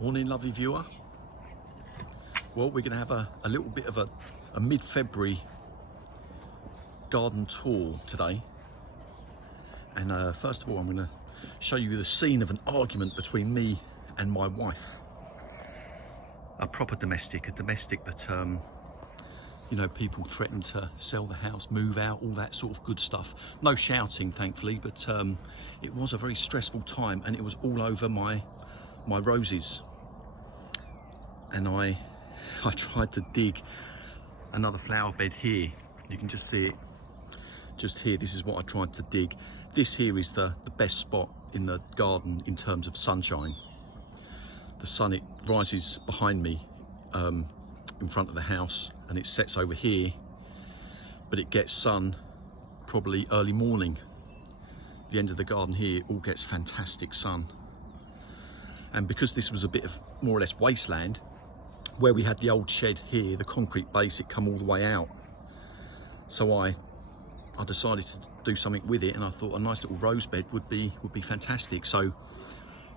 Morning, lovely viewer. Well, we're going to have a little bit of a mid-February garden tour today. And first of all, I'm going to show you the scene of an argument between me and my wife. A proper domestic, a domestic that, you know, people threaten to sell the house, move out, all that sort of good stuff. No shouting, thankfully, but it was a very stressful time, and it was all over my roses. And I tried to dig another flower bed here. You can just see it just here. This is what I tried to dig. This here is the best spot in the garden in terms of sunshine. The sun, it rises behind me in front of the house, and it sets over here, but it gets sun probably early morning. The end of the garden here all gets fantastic sun. And because this was a bit of more or less wasteland, where we had the old shed here, the concrete base, it come all the way out. So I decided to do something with it, and I thought a nice little rose bed would be fantastic. So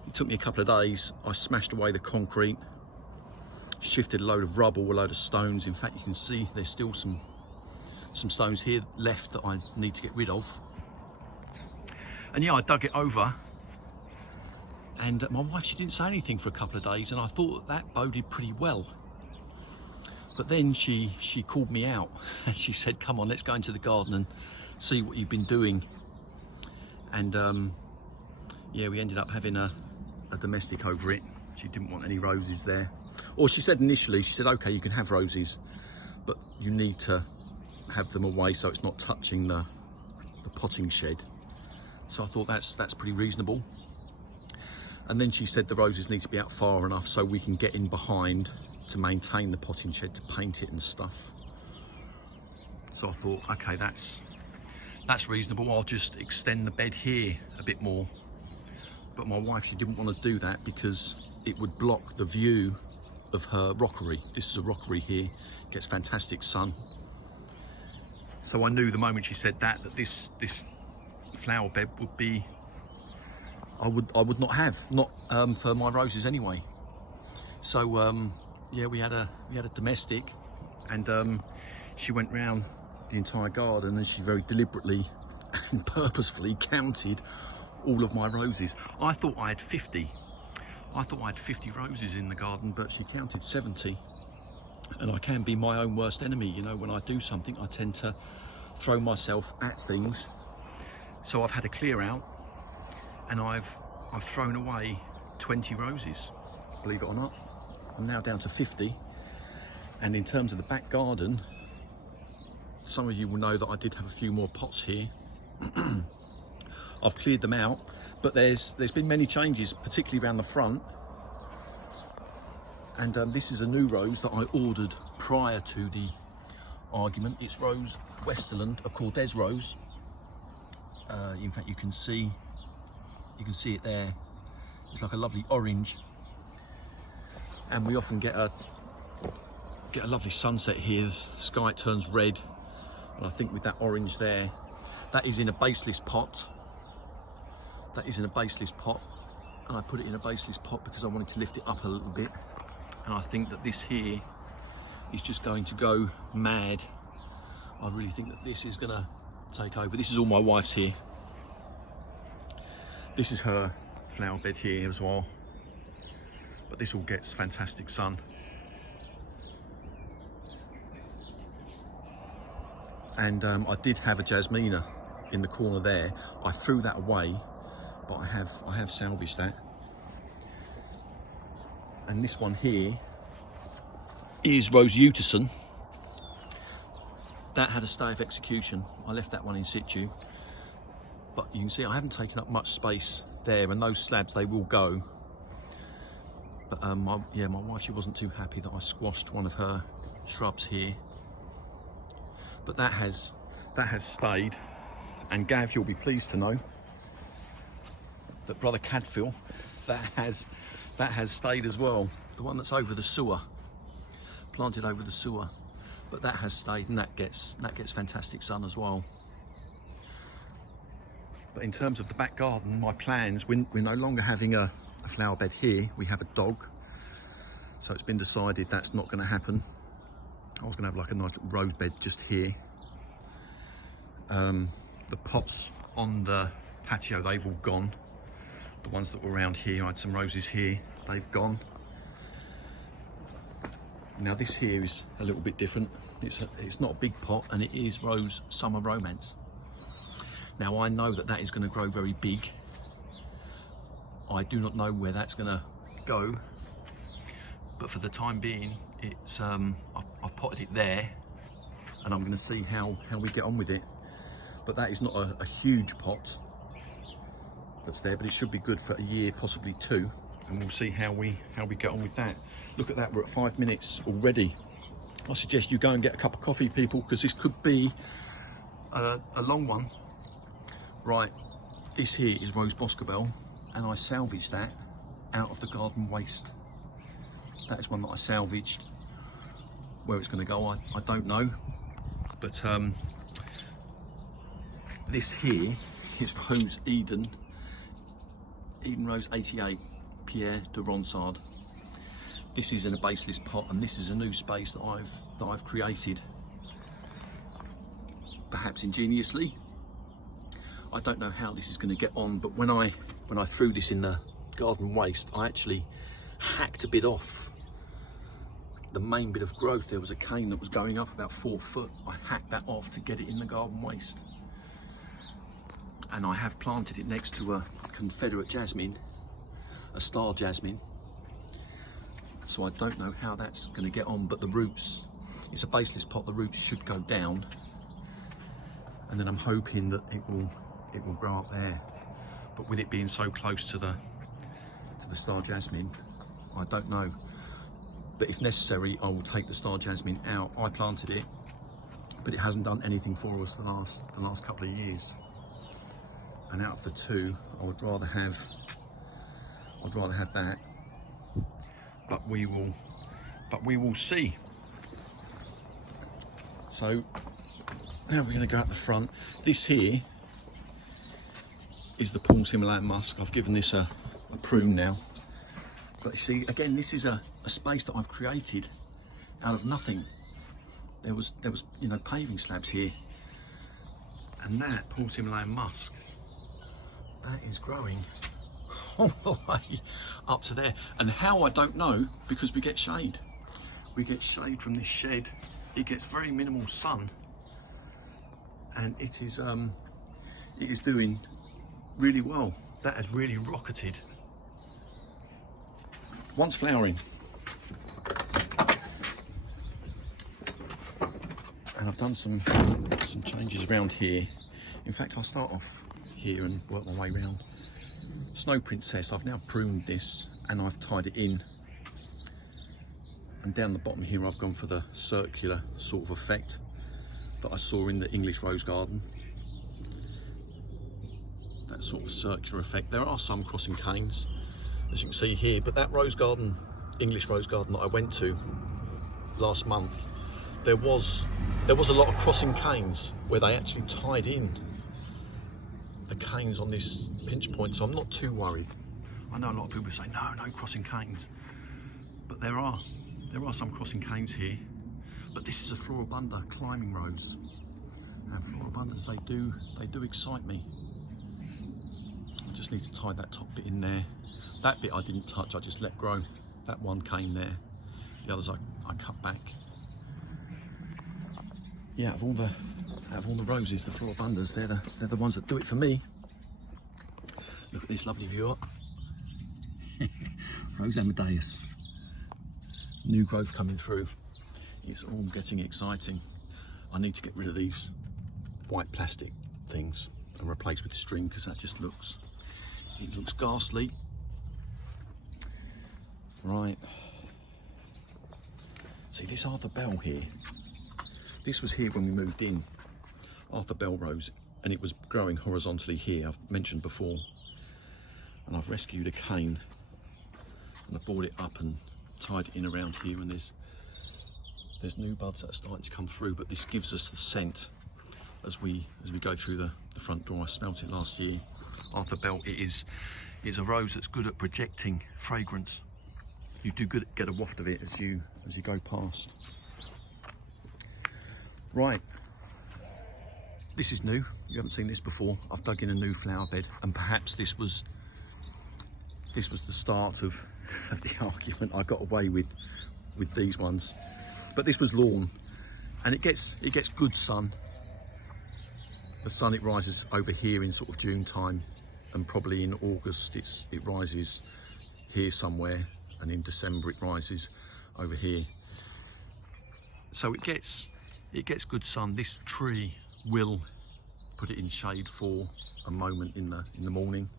it took me a couple of days. I smashed away the concrete, shifted a load of rubble, a load of stones. In fact, you can see there's still some stones here left that I need to get rid of. And yeah, I dug it over. And my wife, she didn't say anything for a couple of days, and I thought that boded pretty well. But then she called me out, and she said, come on, let's go into the garden and see what you've been doing. And yeah, we ended up having a domestic over it. She didn't want any roses there. Or she said initially, she said, okay, you can have roses, but you need to have them away so it's not touching the potting shed. So I thought that's pretty reasonable. And then she said the roses need to be out far enough so we can get in behind to maintain the potting shed, to paint it and stuff. So I thought, okay, that's reasonable. I'll just extend the bed here a bit more. But my wife, she didn't want to do that because it would block the view of her rockery. This is a rockery here, gets fantastic sun. So I knew the moment she said that this flower bed would be, I would not have, for my roses anyway. So yeah, we had a domestic, and she went round the entire garden, and she very deliberately and purposefully counted all of my roses. I thought I had 50. I thought I had 50 roses in the garden, but she counted 70. And I can be my own worst enemy. You know, when I do something, I tend to throw myself at things. So I've had a clear out, and I've thrown away 20 roses, believe it or not. I'm now down to 50. And in terms of the back garden, some of you will know that I did have a few more pots here. I've cleared them out, but there's been many changes, particularly around the front. And this is a new rose that I ordered prior to the argument. It's rose Westerland, a Kordes rose. In fact, you can see it there. It's like a lovely orange, and we often get a lovely sunset here. The sky turns red, and I think with that orange there, that is in a baseless pot. That is in a baseless pot, and I put it in a baseless pot because I wanted to lift it up a little bit. And I think that this here is just going to go mad. I really think that this is going to take over. This is all my wife's here. This is her flower bed here as well, but this all gets fantastic sun. And I did have a Jasmina in the corner there. I threw that away, but I have salvaged that. And this one here is Rosarium Uetersen. That had a stay of execution. I left that one in situ. But you can see I haven't taken up much space there, and those slabs, they will go. But my wife, she wasn't too happy that I squashed one of her shrubs here. But that has stayed. And Gav, you'll be pleased to know that brother Cadfael, that has stayed as well. The one that's over the sewer, planted over the sewer, but that has stayed, and that gets fantastic sun as well. But in terms of the back garden, my plans, we're no longer having a flower bed here. We have a dog, So it's been decided that's not going to happen. I was going to have like a nice little rose bed just here. The pots on the patio, they've all gone. The ones that were around here, I had some roses here, they've gone. Now this here is a little bit different. It's not a big pot, and it is Rose Summer Romance. Now I know that that is going to grow very big. I do not know where that's going to go, but for the time being, it's I've potted it there, and I'm going to see how we get on with it. But that is not a huge pot that's there, but it should be good for a year, possibly two, and we'll see how we get on with that. Look at that, we're at 5 minutes already. I suggest you go and get a cup of coffee, people, because this could be a long one. Right, this here is Rose Boscobel, and I salvaged that out of the garden waste. That is one that I salvaged. Where it's going to go, I don't know, but this here is Rose Eden Rose 88, Pierre de Ronsard. This is in a baseless pot, and this is a new space that I've created, perhaps ingeniously. I don't know how this is going to get on, but when I threw this in the garden waste, I actually hacked a bit off the main bit of growth. There was a cane that was going up about 4 foot. I hacked that off to get it in the garden waste, and I have planted it next to a Confederate jasmine, a star jasmine. So I don't know how that's going to get on, but the roots, it's a baseless pot, the roots should go down, and then I'm hoping that it will grow up there. But with it being so close to the star jasmine, I don't know. But if necessary, I will take the star jasmine out. I planted it, but it hasn't done anything for us the last couple of years. And out of the two, I would rather have that. But we will see. So now we're going to go out the front. This here is the Himalayan musk. I've given this a prune now. But you see, again, this is a space that I've created out of nothing. There was paving slabs here, and that Himalayan musk, that is growing all the way up to there. And how, I don't know, because we get shade. We get shade from this shed. It gets very minimal sun, and it is doing really well. That has really rocketed. Once flowering, and I've done some changes around here. In fact, I'll start off here and work my way around. Snow Princess, I've now pruned this and I've tied it in, and down the bottom here I've gone for the circular sort of effect that I saw in the English rose garden. That sort of circular effect. There are some crossing canes, as you can see here, but that rose garden, English rose garden that I went to last month, there was a lot of crossing canes where they actually tied in the canes on this pinch point, so I'm not too worried. I know a lot of people say no crossing canes, but there are some crossing canes here. But this is a Floribunda climbing rose, and Floribundas, they do excite me. I just need to tie that top bit in there. That bit I didn't touch, I just let grow. That one came there, the others I cut back. Yeah, out of all the roses, the Floribundas, they're the ones that do it for me. Look at this lovely view up. Rose Amadeus. New growth coming through. It's all getting exciting. I need to get rid of these white plastic things and replace with string, because that just looks ghastly. Right. See, this Arthur Bell here, this was here when we moved in, Arthur Bell rose, and it was growing horizontally here, I've mentioned before. And I've rescued a cane, and I brought it up and tied it in around here, and there's new buds that are starting to come through, but this gives us the scent as we go through the front door. I smelt it last year. Arthur Bell, it is a rose that's good at projecting fragrance. you do get a waft of it as you go past. Right, this is new. You haven't seen this before. I've dug in a new flower bed, and perhaps this was the start of the argument I got away with these ones. But this was lawn, and it gets good sun. The sun, it rises over here in sort of June time, and probably in August it rises here somewhere, and in December it rises over here. So it gets good sun. This tree will put it in shade for a moment in the morning,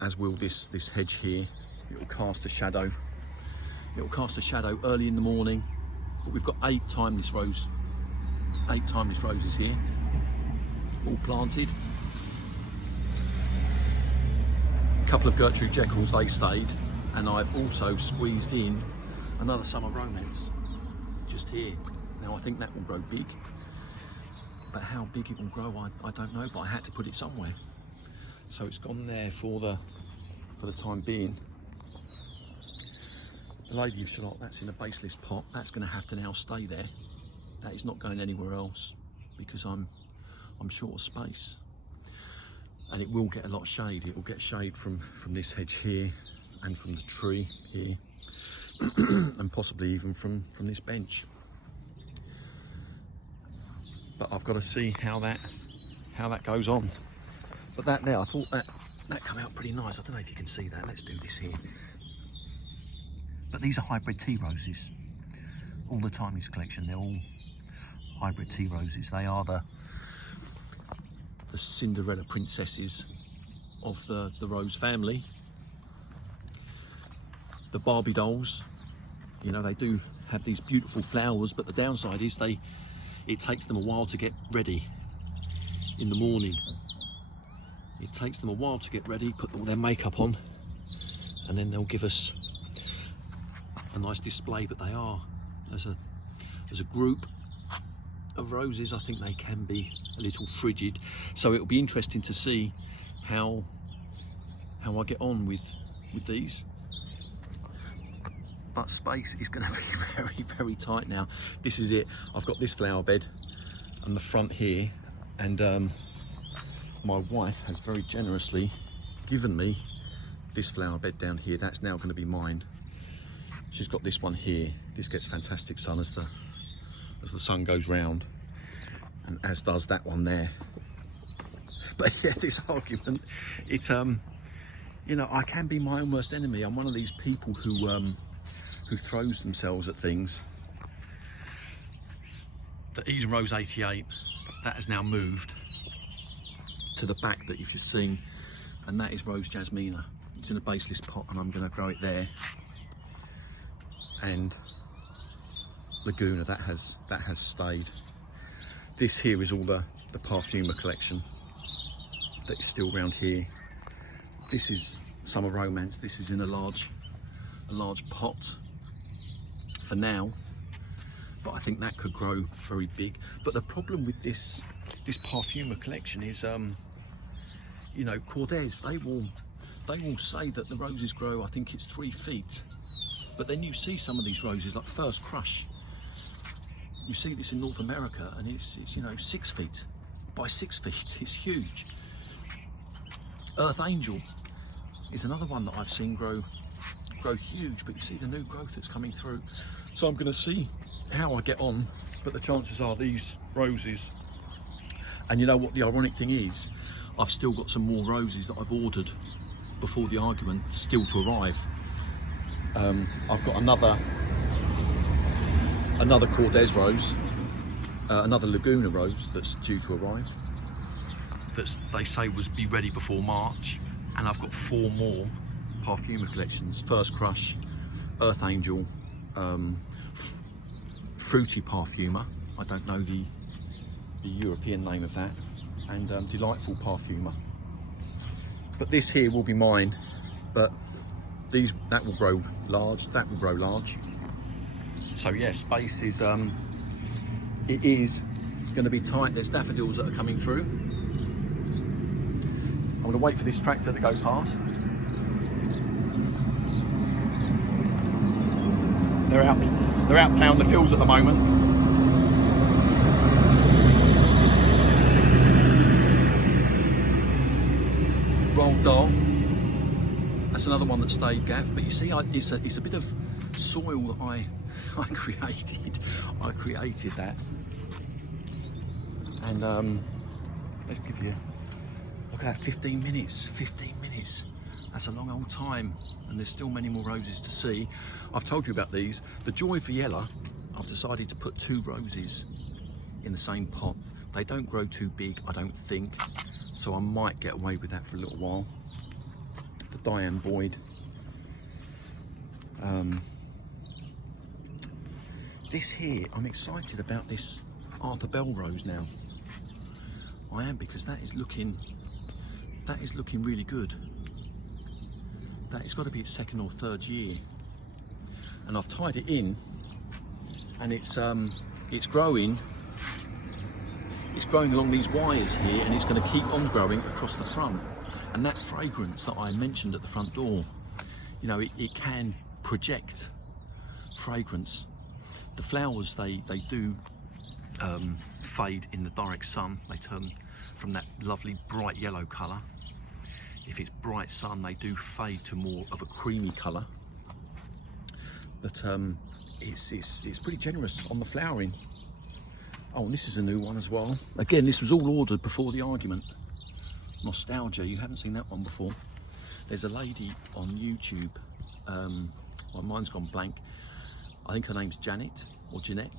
as will this hedge here. It will cast a shadow. It will cast a shadow early in the morning. But we've got 8 timeless roses here, all planted. A couple of Gertrude Jekylls, they stayed, and I've also squeezed in another summer romance just here. Now I think that will grow big, but how big it will grow I don't know, but I had to put it somewhere, so it's gone there for the time being. The lady of shallot, that's in a baseless pot. That's going to have to now stay there. That is not going anywhere else because I'm short of space, and it will get a lot of shade. It will get shade from this hedge here, and from the tree here, and possibly even from this bench. But I've got to see how that goes on. But that there, I thought that came out pretty nice. I don't know if you can see that. Let's do this here. But these are hybrid tea roses. All the time in this collection, they're all hybrid tea roses. They are the Cinderella princesses of the rose family. The Barbie dolls, you know, they do have these beautiful flowers, but the downside is it takes them a while to get ready in the morning. It takes them a while to get ready, put all their makeup on, and then they'll give us a nice display. But they are, as a group of roses, I think they can be a little frigid. So it'll be interesting to see how I get on with these. But space is going to be very, very tight now. This is it. I've got this flower bed and the front here, and my wife has very generously given me this flower bed down here. That's now going to be mine. She's got this one here. This gets fantastic sun as the sun goes round, and as does that one there. But yeah, this argument, it's you know, I can be my own worst enemy. I'm one of these people who throws themselves at things. The Eden Rose 88, that has now moved to the back that you've just seen, and that is Rose Jasmina. It's in a baseless pot, and I'm going to grow it there. And Laguna, that has stayed. This here is all the Parfuma collection that is still around here. This is Summer Romance. This is in a large pot for now, but I think that could grow very big. But the problem with this Parfuma collection is, you know, Kordes, they will say that the roses grow, I think it's 3 feet, but then you see some of these roses like First Crush. You see this in North America, and it's you know, 6 feet by 6 feet. It's huge. Earth Angel is another one that I've seen grow huge, but you see the new growth that's coming through. So I'm going to see how I get on, but the chances are these roses, and you know what the ironic thing is, I've still got some more roses that I've ordered before the argument still to arrive. I've got another Kordes rose, another Laguna rose that's due to arrive, that they say was be ready before March, and I've got 4 more Parfuma collections: First Crush, Earth Angel, Fruity Parfuma, I don't know the European name of that, and Delightful Parfuma. But this here will be mine, but that will grow large, that will grow large. So yeah, space is it is going to be tight. There's daffodils that are coming through. I'm going to wait for this tractor to go past. They're out ploughing the fields at the moment. Roald Dahl. That's another one that stayed gaff. But you see, it's a bit of soil that I created. I created that. And let's give you, look at that, 15 minutes. 15 minutes. That's a long old time, and there's still many more roses to see. I've told you about these. The Joy Viella, I've decided to put 2 roses in the same pot. They don't grow too big, I don't think, so I might get away with that for a little while. The Diane Boyd. This here, I'm excited about this Arthur Bell rose now. I am, because that is looking really good. That it's got to be its 2nd or 3rd year, and I've tied it in, and it's growing along these wires here, and it's going to keep on growing across the front. And that fragrance that I mentioned at the front door, you know, it can project fragrance. The flowers, they do fade in the direct sun. They turn from that lovely bright yellow colour. If it's bright sun, they do fade to more of a creamy colour. But it's pretty generous on the flowering. Oh, and this is a new one as well. Again, this was all ordered before the argument. Nostalgia, you haven't seen that one before. There's a lady on YouTube, well, mine's gone blank. I think her name's Janet or Jeanette.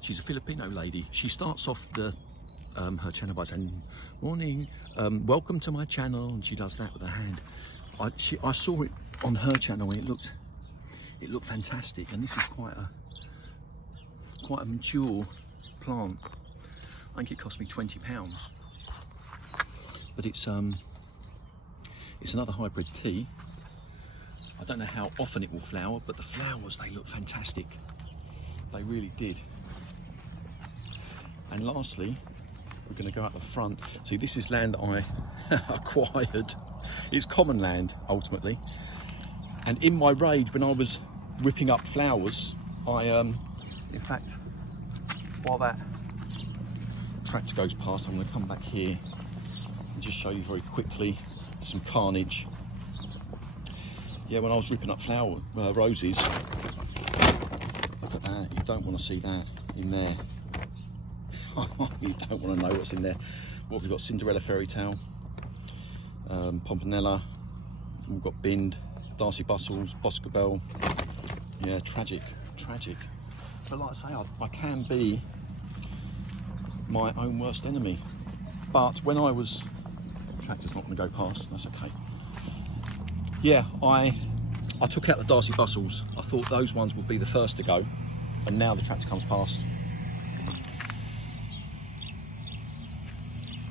She's a Filipino lady. She starts off her channel by saying, "Morning, welcome to my channel," and she does that with her hand. I saw it on her channel and it looked fantastic, and this is quite a mature plant. I think it cost me £20, but it's another hybrid tea. I don't know how often it will flower, but the flowers, they look fantastic. They really did. And lastly, we're going to go out the front. See, this is land I acquired. It's common land, ultimately. And in my raid, when I was ripping up flowers, in fact, while that tractor goes past, I'm going to come back here and just show you very quickly some carnage. Yeah, when I was ripping up roses, look at that. You don't want to see that in there. You don't want to know what's in there. What we've got: Cinderella Fairytale, Pompanella, we've got Bind, Darcey Bussells, Boscobel. Yeah, tragic. But like I say, I can be my own worst enemy. But when I was, tractor's not going to go past, that's okay. Yeah, I took out the Darcey Bussells. I thought those ones would be the first to go, and now the tractor comes past.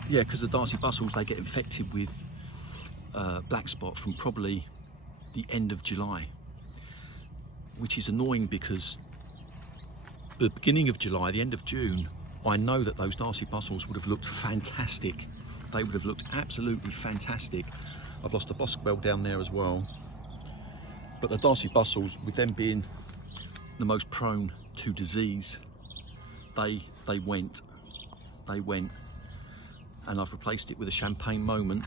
Yeah, because the Darcey Bussells, they get infected with black spot from probably the end of July, which is annoying because the beginning of July, the end of June, I know that those Darcey Bussells would have looked fantastic. They would have looked absolutely fantastic. I've lost a boscobel down there as well. But the Darcey Bussells, with them being the most prone to disease, they went. And I've replaced it with a Champagne Moment.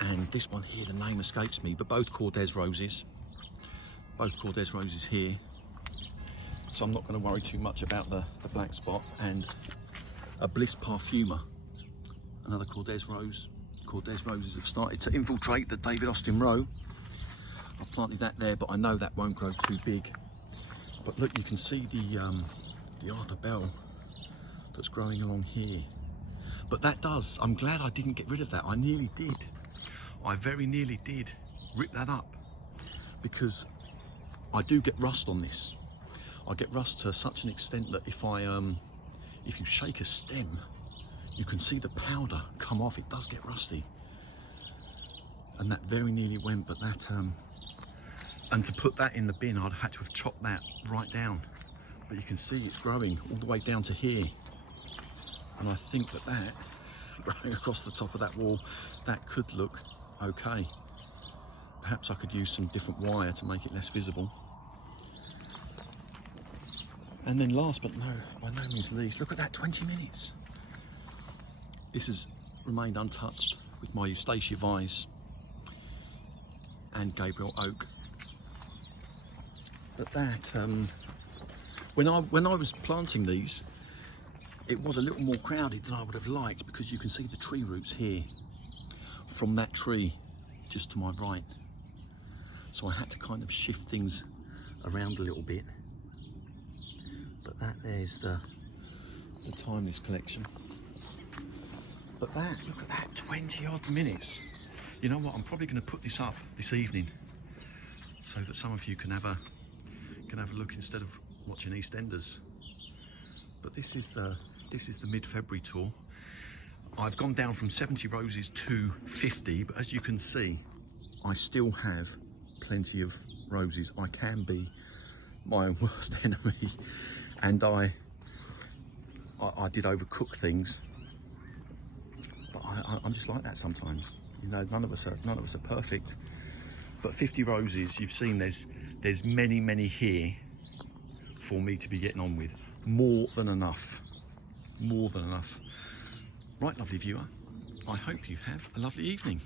And this one here, the name escapes me, but both Kordes roses. Both Kordes roses here. So I'm not going to worry too much about the black spot. And a Bliss Parfuma, another Kordes rose. Kordes roses have started to infiltrate the David Austin row. I've planted that there, but I know that won't grow too big. But look, you can see the Arthur Bell that's growing along here. But that does, I'm glad I didn't get rid of that. I nearly did. I very nearly did rip that up, because I do get rust on this. I get rust to such an extent that if you shake a stem, you can see the powder come off. It does get rusty. And that very nearly went, but that, and to put that in the bin, I'd had to have chopped that right down. But you can see it's growing all the way down to here. And I think that growing across the top of that wall, that could look okay. Perhaps I could use some different wire to make it less visible. And then last but by no means least, look at that, 20 minutes. This has remained untouched with my Eustacia vise and Gabriel oak. But that, when I was planting these, it was a little more crowded than I would have liked, because you can see the tree roots here from that tree just to my right. So I had to kind of shift things around a little bit. But there's the Timeless collection. But look at that, 20 odd minutes. You know what, I'm probably going to put this up this evening so that some of you can have a look instead of watching EastEnders. But this is the mid-February tour. I've gone down from 70 roses to 50, but as you can see, I still have plenty of roses. I can be my own worst enemy, and I did overcook things, but I'm just like that sometimes. You know, none of us are perfect. But 50 roses, you've seen there's many here for me to be getting on with. More than enough. More than enough. Right, lovely viewer, I hope you have a lovely evening.